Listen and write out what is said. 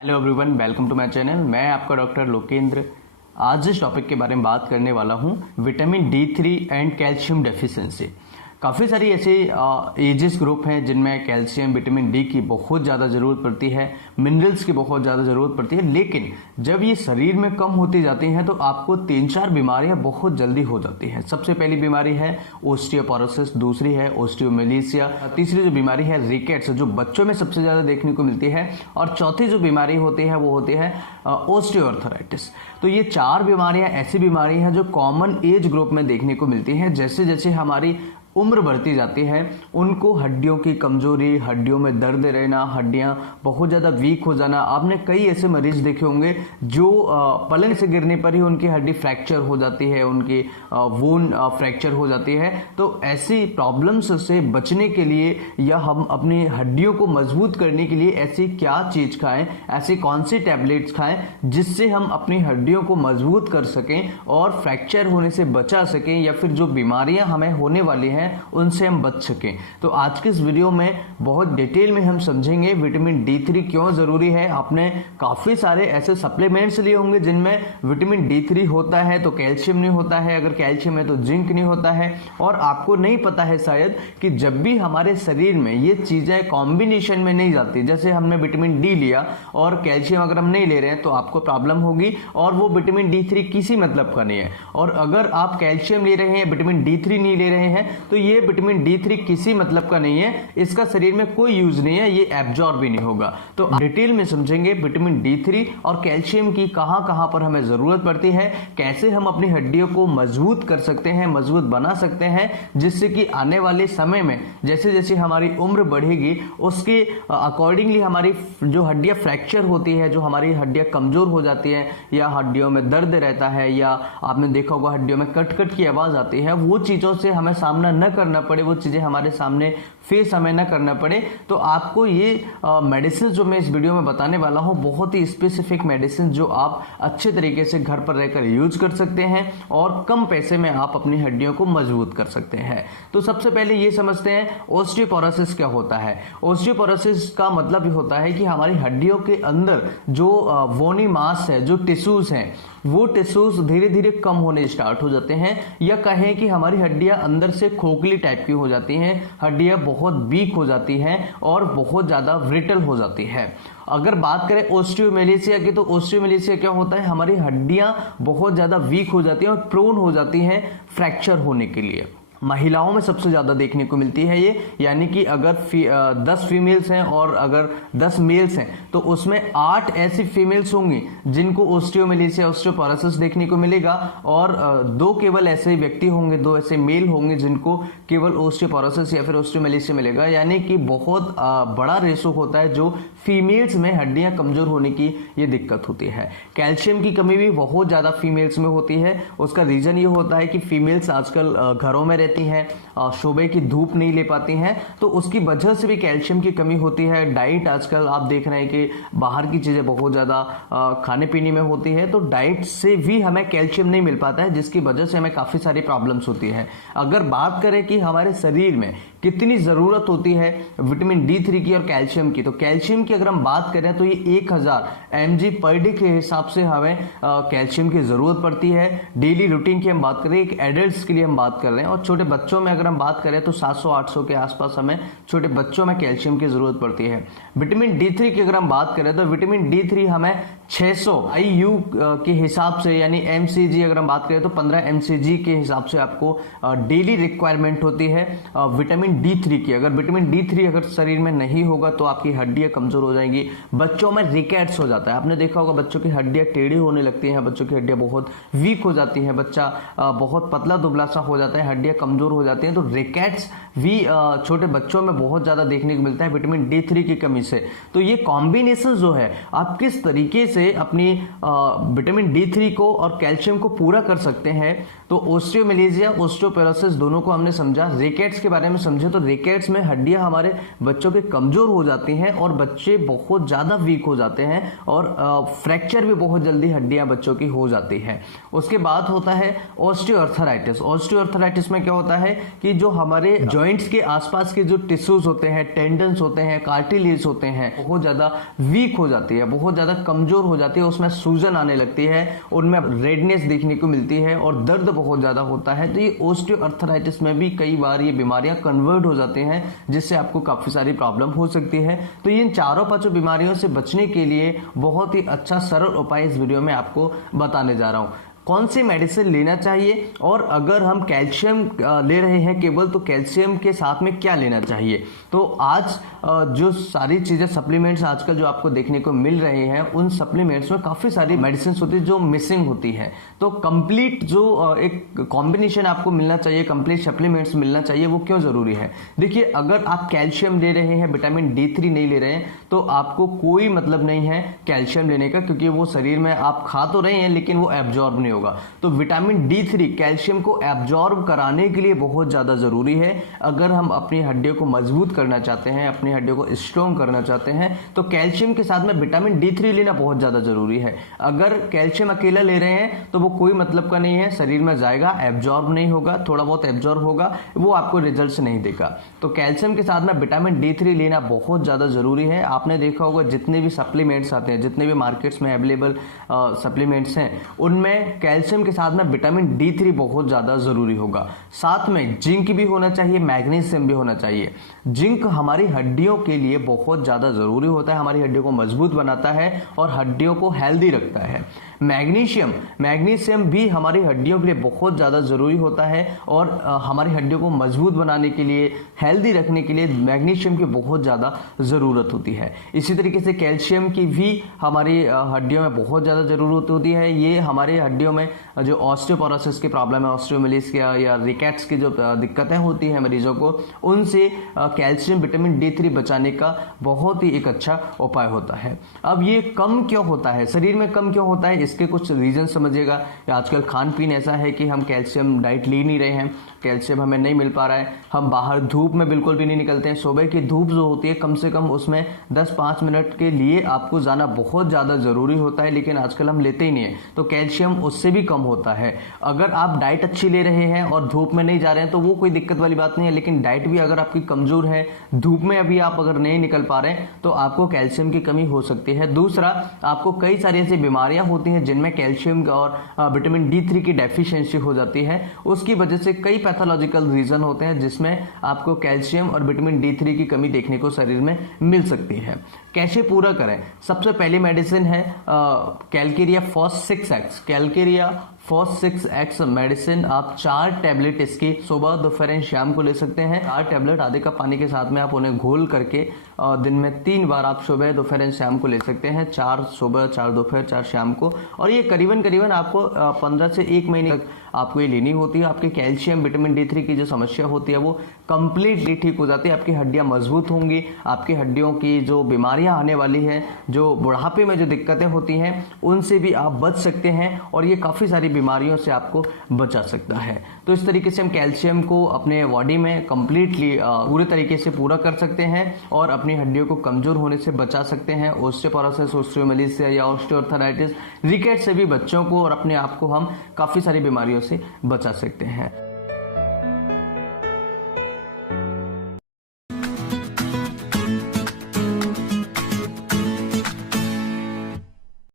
Hello everyone, welcome to my channel. मैं आपका doctor Lokendra. आज इस टॉपिक के बारे में बात करने वाला हूं, vitamin D3 and calcium deficiency. काफ़ी सारी ऐसे एजेस ग्रुप हैं जिनमें कैल्शियम, विटामिन डी की बहुत ज़्यादा ज़रूरत पड़ती है, मिनरल्स की बहुत ज़्यादा ज़रूरत पड़ती है। लेकिन जब ये शरीर में कम होती जाती हैं तो आपको 3-4 बीमारियां बहुत जल्दी हो जाती हैं। सबसे पहली बीमारी है ओस्टियोपोरोसिस, दूसरी है ओस्टियोमेलेशिया, तीसरी जो बीमारी है रिकेट्स जो बच्चों में सबसे ज़्यादा देखने को मिलती है, और चौथी जो बीमारी होती है वो होती है ओस्टियोआर्थराइटिस। तो ये 4 बीमारियां ऐसी बीमारी हैं जो कॉमन एज ग्रुप में देखने को मिलती हैं। जैसे जैसे हमारी उम्र बढ़ती जाती है उनको हड्डियों की कमजोरी, हड्डियों में दर्द रहना, हड्डियां बहुत ज़्यादा वीक हो जाना। आपने कई ऐसे मरीज देखे होंगे जो पलंग से गिरने पर ही उनकी हड्डी फ्रैक्चर हो जाती है, उनकी वोन फ्रैक्चर हो जाती है। तो ऐसी प्रॉब्लम्स से बचने के लिए या हम अपनी हड्डियों को मजबूत करने के लिए ऐसी क्या चीज़ खाएं, ऐसी कौन सी टैबलेट्स खाएं जिससे हम अपनी हड्डियों को मजबूत कर सकें और फ्रैक्चर होने से बचा सकें, या फिर जो बीमारियां हमें होने वाली हैं उनसे हम बच सकें। तो आज के इस वीडियो में बहुत डिटेल में हम समझेंगे विटामिन D3 क्यों जरूरी है। आपने काफी सारे ऐसे सप्लीमेंट्स लिए होंगे जिनमें विटामिन D3 होता है तो कैल्शियम नहीं होता है, अगर कैल्शियम है तो जिंक नहीं होता है। और आपको नहीं पता है शायद कि जब भी हमारे शरीर में ये चीजें कॉम्बिनेशन में नहीं जाती, जैसे हमने विटामिन डी लिया और कैल्शियम अगर हम नहीं ले रहे हैं तो आपको प्रॉब्लम होगी, और वो विटामिन D3 किसी मतलब का नहीं है। और अगर आप कैल्शियम ले रहे हैं, विटामिन D3 नहीं ले रहे हैं, तो ये विटामिन D3 किसी मतलब का नहीं है, इसका शरीर में कोई यूज नहीं है, ये एब्जॉर्ब भी नहीं होगा। तो डिटेल में समझेंगे विटामिन D3 और कैल्शियम की कहां कहां पर हमें जरूरत पड़ती है, कैसे हम अपनी हड्डियों को मजबूत कर सकते हैं, मजबूत बना सकते हैं, जिससे कि आने वाले समय में जैसे जैसे हमारी उम्र बढ़ेगी उसके अकॉर्डिंगली हमारी जो हड्डियां फ्रैक्चर होती है, जो हमारी हड्डियां कमजोर हो जाती है, या हड्डियों में दर्द रहता है, या आपने देखा होगा हड्डियों में कट कट की आवाज आती है, वो चीजों से हमें सामना न करना पड़े, वो चीजें हमारे सामने फेस हमें ना करना पड़े। तो आपको ये मेडिसिन जो मैं इस वीडियो में बताने वाला हूं, बहुत ही स्पेसिफिक मेडिसिन जो आप अच्छे तरीके से घर पर रहकर यूज कर सकते हैं और कम पैसे में आप अपनी हड्डियों को मजबूत कर सकते हैं। तो सबसे पहले ये समझते हैं ओस्टियोपोरोसिस क्या होता है। ओस्टियोपोरोसिस का मतलब ये होता है कि हमारी हड्डियों के अंदर जो वोनी मास है, जो टिश्यूज हैं, वो टिश्यूज धीरे धीरे कम होने स्टार्ट हो जाते हैं, या कहें कि हमारी हड्डियां अंदर से खोखली टाइप की हो जाती हैं, हड्डियां बहुत वीक हो जाती हैं और बहुत ज्यादा ब्रिटल हो जाती है। अगर बात करें ओस्टियोमेलेशिया की, तो ओस्टियोमेलेशिया क्या होता है, हमारी हड्डियां बहुत ज्यादा वीक हो जाती हैं और प्रोन हो जाती हैं फ्रैक्चर होने के लिए। महिलाओं में सबसे ज्यादा देखने को मिलती है ये, यानी कि अगर 10 फीमेल्स हैं और अगर 10 मेल्स हैं तो उसमें 8 ऐसी फीमेल्स होंगी जिनको ओस्टियोमेलेशिया, ओस्टियोपोरोसिस देखने को मिलेगा, और 2 केवल ऐसे व्यक्ति होंगे, 2 ऐसे मेल होंगे जिनको केवल ओस्टियोपोरोसिस या फिर ओस्टियोमेलेशिया मिलेगा। यानी कि बहुत बड़ा रेशो होता है जो फीमेल्स में हड्डियां कमजोर होने की ये दिक्कत होती है। कैल्शियम की कमी भी बहुत ज्यादा फीमेल्स में होती है। उसका रीजन ये होता है कि फीमेल्स आजकल घरों में रहती हैं, सुबह की धूप नहीं ले पाती हैं, तो उसकी वजह से भी कैल्शियम की कमी होती है। डाइट आजकल आप देख रहे हैं कि बाहर की चीजें बहुत ज्यादा खाने पीने में होती है, तो डाइट से भी हमें कैल्शियम नहीं मिल पाता है, जिसकी वजह से हमें काफी सारी प्रॉब्लम्स होती है। अगर बात करें कि हमारे शरीर में कितनी जरूरत होती है विटामिन D3 की और कैल्शियम की, तो कैल्शियम की अगर हम बात करें तो ये 1000 mg पर डे के हिसाब से हमें कैल्शियम की जरूरत पड़ती है। डेली रूटीन की हम बात करें, एक एडल्ट्स के लिए हम बात कर रहे हैं, और छोटे बच्चों में अगर हम बात करें तो 700-800 के आसपास हमें छोटे बच्चों में कैल्शियम की जरूरत पड़ती है। विटामिन D3 की अगर हम बात करें तो विटामिन D3 हमें 600 IU के हिसाब से, यानी mcg अगर हम बात करें तो 15 mcg के हिसाब से आपको डेली रिक्वायरमेंट होती है विटामिन D3 की। अगर विटामिन D3 अगर शरीर में नहीं होगा तो आपकी हड्डियां कमजोर हो जाएंगी। बच्चों में रिकेट्स हो जाता है, आपने देखा होगा बच्चों की हड्डियां टेढ़ी होने लगती हैं, बच्चों की हड्डियां बहुत वीक हो जाती हैं, बच्चा बहुत पतला दुबला सा हो जाता है, हड्डियां कमजोर हो जाती हैं। तो रिकेट्स भी छोटे बच्चों में बहुत ज्यादा देखने को मिलता है विटामिन D3 की कमी से। तो ये कॉम्बिनेशन जो है, आप किस तरीके से अपनी विटामिन D3 को और कैल्शियम को पूरा कर सकते हैं। तो ओस्टियोमेलेशिया, ओस्टियोपोरोसिस दोनों को हमने समझा, रिकेट्स के बारे में समझे समझे तो रिकेट्स में हड्डियां हमारे बच्चों के कमजोर हो जाती हैं और बच्चे बहुत ज्यादा वीक हो जाते हैं और फ्रैक्चर भी बहुत जल्दी हड्डियां बच्चों की हो जाती है। उसके बाद होता है ऑस्टियोआर्थराइटिस। ऑस्टियोआर्थराइटिस में क्या होता है कि जो हमारे जॉइंट्स के आसपास के जो टिश्यूज होते हैं, टेंडन्स होते हैं, कार्टिलेज होते हैं, बहुत ज्यादा वीक हो जाती है, बहुत ज्यादा कमजोर हो जाती है, उसमें सूजन आने लगती है, उनमें रेडनेस देखने को मिलती है और दर्द बहुत ज्यादा होता है। तो ये ऑस्टियोआर्थराइटिस में भी कई बार ये बीमारियां कन्वर्ट हो जाती हैं, जिससे आपको काफी सारी प्रॉब्लम हो सकती है। तो इन चारों पांचों बीमारियों से बचने के लिए बहुत ही अच्छा सरल उपाय इस वीडियो में आपको बताने जा रहा हूं। कौन सी मेडिसिन लेना चाहिए और अगर हम कैल्शियम ले रहे हैं केवल, तो कैल्शियम के साथ में क्या लेना चाहिए। तो आज जो सारी चीजें सप्लीमेंट्स आजकल जो आपको देखने को मिल रहे हैं, उन सप्लीमेंट्स में काफी सारी मेडिसिन होती है जो मिसिंग होती है। तो कंप्लीट जो एक कॉम्बिनेशन आपको मिलना चाहिए, कंप्लीट सप्लीमेंट्स मिलना चाहिए, वो क्यों जरूरी है। देखिए, अगर आप कैल्शियम ले रहे हैं, विटामिन D3 नहीं ले रहे हैं, तो आपको कोई मतलब नहीं है कैल्शियम लेने का, क्योंकि वो शरीर में आप खा तो रहे हैं लेकिन वो एब्जॉर्ब नहीं होगा। तो विटामिन D3 कैल्शियम को एब्जॉर्ब कराने के लिए बहुत ज्यादा जरूरी है। अगर हम अपनी हड्डियों को मजबूत करना चाहते हैं, अपनी हड्डियों को स्ट्रॉन्ग करना चाहते हैं, तो कैल्शियम के साथ में विटामिन D3 लेना बहुत ज्यादा जरूरी है। अगर कैल्शियम अकेला ले रहे हैं तो वो कोई मतलब का नहीं है, शरीर में जाएगा, एब्जॉर्ब नहीं होगा, थोड़ा बहुत एब्जॉर्ब होगा, वो आपको रिजल्ट नहीं देगा। तो कैल्शियम के साथ में विटामिन D3 लेना बहुत ज्यादा जरूरी है। आपने देखा होगा जितने भी सप्लीमेंट्स आते हैं, जितने भी मार्केट्स में अवेलेबल सप्लीमेंट्स हैं, उनमें कैल्शियम के साथ में विटामिन D3 बहुत ज्यादा जरूरी होगा। साथ में जिंक भी होना चाहिए, मैग्नीशियम भी होना चाहिए। जिंक हमारी हड्डियों के लिए बहुत ज्यादा जरूरी होता है, हमारी हड्डियों को मजबूत बनाता है और हड्डियों को हेल्दी रखता है। मैग्नीशियम भी हमारी हड्डियों के लिए बहुत ज्यादा जरूरी होता है और हमारी हड्डियों को मजबूत बनाने के लिए, हेल्दी रखने के लिए मैग्नीशियम की बहुत ज्यादा जरूरत होती है। इसी तरीके से कैल्शियम की भी हमारी हड्डियों में बहुत ज्यादा जरूरत होती है। ये हमारे हड्डियों में जो ऑस्टियोपोरोसिस की प्रॉब्लम है, ऑस्टियोमेलिशिया या रिकेट्स की जो दिक्कतें होती हैं मरीजों को, उनसे कैल्शियम विटामिन D3 बचाने का बहुत ही एक अच्छा उपाय होता है। अब ये कम क्यों होता है, शरीर में कम क्यों होता है, इसके कुछ रीजन समझिएगा। आजकल खान पीन ऐसा है कि हम कैल्शियम डाइट ले नहीं रहे हैं, कैल्शियम हमें नहीं मिल पा रहा है। हम बाहर धूप में बिल्कुल भी नहीं निकलते हैं। सुबह की धूप जो होती है, कम से कम उसमें 10-5 मिनट के लिए आपको जाना बहुत ज्यादा जरूरी होता है, लेकिन आजकल हम लेते ही नहीं है, तो कैल्शियम उससे भी कम होता है। अगर आप डाइट अच्छी ले रहे हैं और धूप में नहीं जा रहे हैं तो वो कोई दिक्कत वाली बात नहीं है, लेकिन डाइट भी अगर आपकी कमजोर है, धूप में अभी आप अगर नहीं निकल पा रहे हैं, तो आपको कैल्शियम की कमी हो सकती है। दूसरा, आपको कई सारी ऐसी बीमारियां होती हैं जिनमें कैल्शियम और विटामिन D3 की डेफिशिएंसी हो जाती है। उसकी वजह से कई पैथोलॉजिकल रीजन होते हैं जिसमें आपको कैल्शियम और विटामिन D3 की कमी देखने को शरीर में मिल सकती है। कैसे पूरा करें? सबसे पहली मेडिसिन है calcarea phos 6X। Calcarea phos 6X medicine आप 4 टैबलेट इसकी सुबह, दोपहर, शाम को ले सकते हैं। 4 टैबलेट आधे कप पानी के साथ में आप उन्हें घोल करके दिन में 3 बार आप सुबह, दोपहर, शाम को ले सकते हैं। 4 सुबह, 4 दोपहर, 4 शाम को। और ये करीबन आपको 15 से 1 महीने तक आपको ये लेनी होती है। आपके कैल्शियम विटामिन D3 की जो समस्या होती है वो कंप्लीटली ठीक हो जाती है। आपकी हड्डियां मजबूत होंगी, आपकी हड्डियों की जो बीमारियां आने वाली हैं, जो बुढ़ापे में जो दिक्कतें होती हैं, उनसे भी आप बच सकते हैं और ये काफी सारी बीमारियों से आपको बचा सकता है। तो इस तरीके से हम कैल्शियम को अपने बॉडी में कंप्लीटली पूरे तरीके से पूरा कर सकते हैं और अपनी हड्डियों को कमजोर होने से बचा सकते हैं। ऑस्टियोपोरोसिस, ऑस्टियोमेलिशिया या ऑस्टियोआर्थराइटिस, रिकेट से भी बच्चों को और अपने आप को हम काफी सारी बीमारियों से बचा सकते हैं।